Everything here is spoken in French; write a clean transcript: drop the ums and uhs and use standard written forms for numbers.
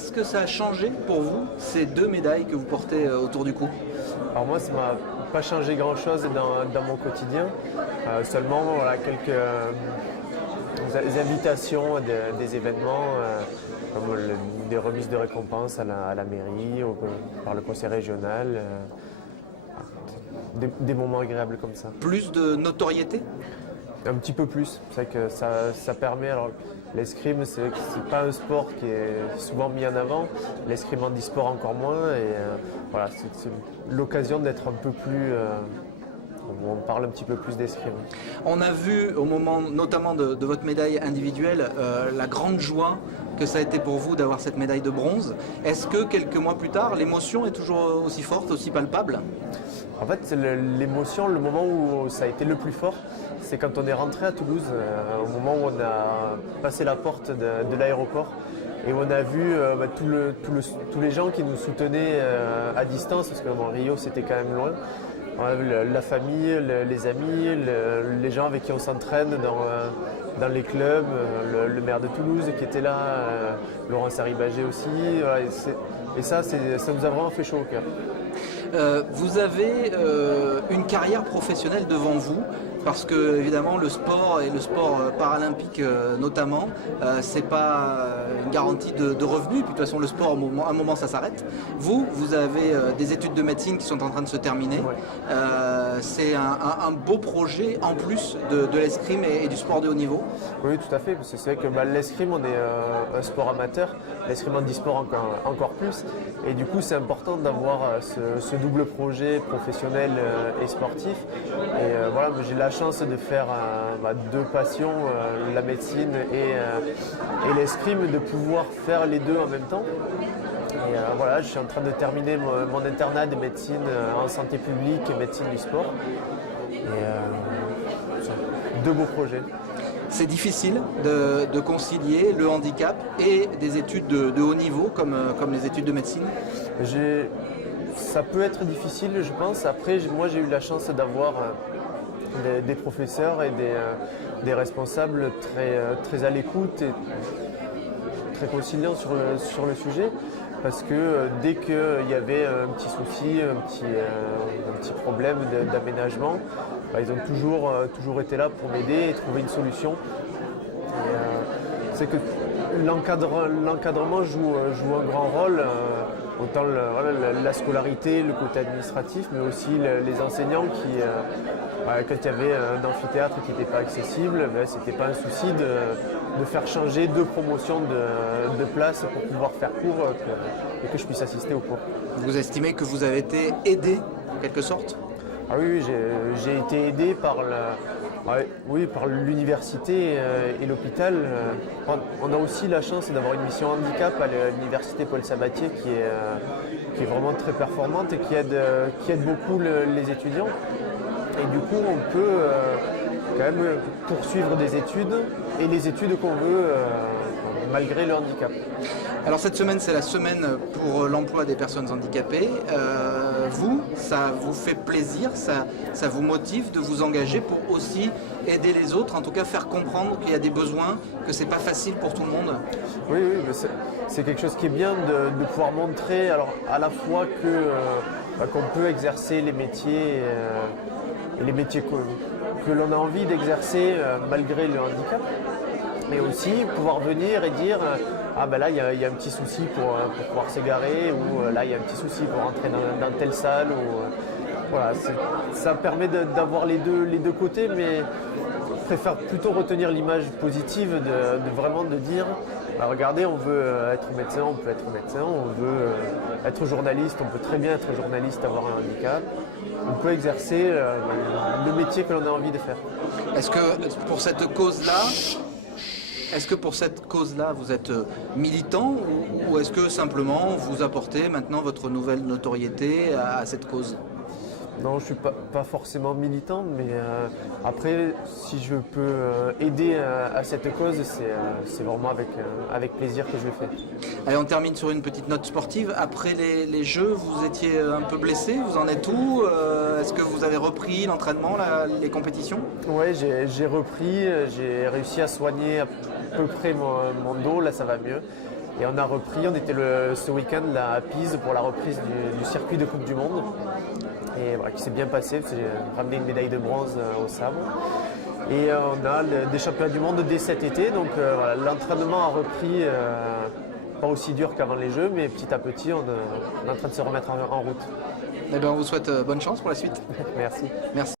Qu'est-ce que ça a changé pour vous, ces 2 médailles que vous portez autour du cou? Alors moi, ça m'a pas changé grand-chose dans mon quotidien. Seulement, voilà, quelques invitations à des événements, comme des remises de récompenses à la mairie, par le conseil régional. Des moments agréables comme ça. Plus de notoriété? Un petit peu plus. C'est vrai que ça permet. Alors, l'escrime, c'est pas un sport qui est souvent mis en avant. L'escrime en e-sport encore moins. Et voilà, c'est l'occasion d'être un peu plus. On parle un petit peu plus d'escrime. On a vu au moment notamment de votre médaille individuelle la grande joie que ça a été pour vous d'avoir cette médaille de bronze. Est-ce que quelques mois plus tard, l'émotion est toujours aussi forte, aussi palpable? En fait, l'émotion, le moment où ça a été le plus fort, c'est quand on est rentré à Toulouse, au moment où on a passé la porte de l'aéroport et où on a vu tous les gens qui nous soutenaient à distance, parce que Rio c'était quand même loin. On a vu la famille, les amis, les gens avec qui on s'entraîne dans les clubs, le maire de Toulouse qui était là, Laurent Saribagé aussi. Voilà, et ça nous a vraiment fait chaud au cœur. Vous avez une carrière professionnelle devant vous, parce que évidemment le sport et le sport paralympique notamment, c'est pas une garantie de revenus. Et puis de toute façon le sport à un moment ça s'arrête. Vous avez des études de médecine qui sont en train de se terminer. Ouais. C'est un beau projet en plus de l'escrime et du sport de haut niveau. Oui, tout à fait, parce que c'est vrai que l'escrime, on est un sport amateur, l'escrime en e-sport encore plus, et du coup c'est important d'avoir ce double projet professionnel et sportif. Et voilà, j'ai la chance de faire 2 passions, la médecine et l'escrime, de pouvoir faire les 2 en même temps. Et voilà, je suis en train de terminer mon internat de médecine en santé publique et médecine du sport. Et 2 beaux projets. C'est difficile de concilier le handicap et des études de haut niveau comme les études de médecine? Ça peut être difficile, je pense. Après, moi j'ai eu la chance d'avoir des professeurs et des responsables très à l'écoute et très conciliants sur le sujet. Parce que dès qu'il y avait un petit souci, un petit problème d'aménagement, ils ont toujours été là pour m'aider et trouver une solution. C'est que l'encadrement joue un grand rôle, autant la scolarité, le côté administratif, mais aussi les enseignants qui, quand il y avait un amphithéâtre qui n'était pas accessible, ce n'était pas un souci de faire changer 2 promotions de place pour pouvoir faire cours et que je puisse assister au cours. Vous estimez que vous avez été aidé en quelque sorte? Ah oui, j'ai été aidé par l'université et l'hôpital. On a aussi la chance d'avoir une mission handicap à l'université Paul Sabatier qui est vraiment très performante et qui aide beaucoup les étudiants. Et du coup, on peut quand même poursuivre des études et les études qu'on veut malgré le handicap. Alors cette semaine, c'est la semaine pour l'emploi des personnes handicapées. Ça vous fait plaisir, ça vous motive de vous engager pour aussi aider les autres, en tout cas faire comprendre qu'il y a des besoins, que c'est pas facile pour tout le monde? Oui, mais c'est quelque chose qui est bien de pouvoir montrer, alors à la fois qu'on peut exercer les métiers que l'on a envie d'exercer malgré le handicap, mais aussi pouvoir venir et dire là il y a un petit souci pour pouvoir s'égarer, ou là il y a un petit souci pour entrer dans telle salle, voilà, ça permet d'avoir les deux côtés, mais je préfère plutôt retenir l'image positive de vraiment de dire regardez, on veut être médecin, on peut être médecin, on veut être journaliste, on peut très bien être journaliste, avoir un handicap, on peut exercer le métier que l'on a envie de faire. Est-ce que pour cette cause-là, vous êtes militant, ou est-ce que simplement vous apportez maintenant votre nouvelle notoriété à cette cause? Non, je ne suis pas forcément militant, mais après, si je peux aider à cette cause, c'est vraiment avec plaisir que je le fais. Allez, on termine sur une petite note sportive. Après les Jeux, vous étiez un peu blessé, vous en êtes où? Est-ce que vous avez repris l'entraînement, les compétitions? Oui, j'ai repris, j'ai réussi à soigner à peu près mon dos, là ça va mieux. Et on a repris, on était ce week-end là, à Pise pour la reprise du circuit de Coupe du Monde. Et voilà, qui s'est bien passé, j'ai ramené une médaille de bronze au sabre. Et on a des championnats du monde dès cet été, donc voilà, l'entraînement a repris, pas aussi dur qu'avant les Jeux, mais petit à petit on est en train de se remettre en route. Eh bien, on vous souhaite bonne chance pour la suite. Merci. Merci.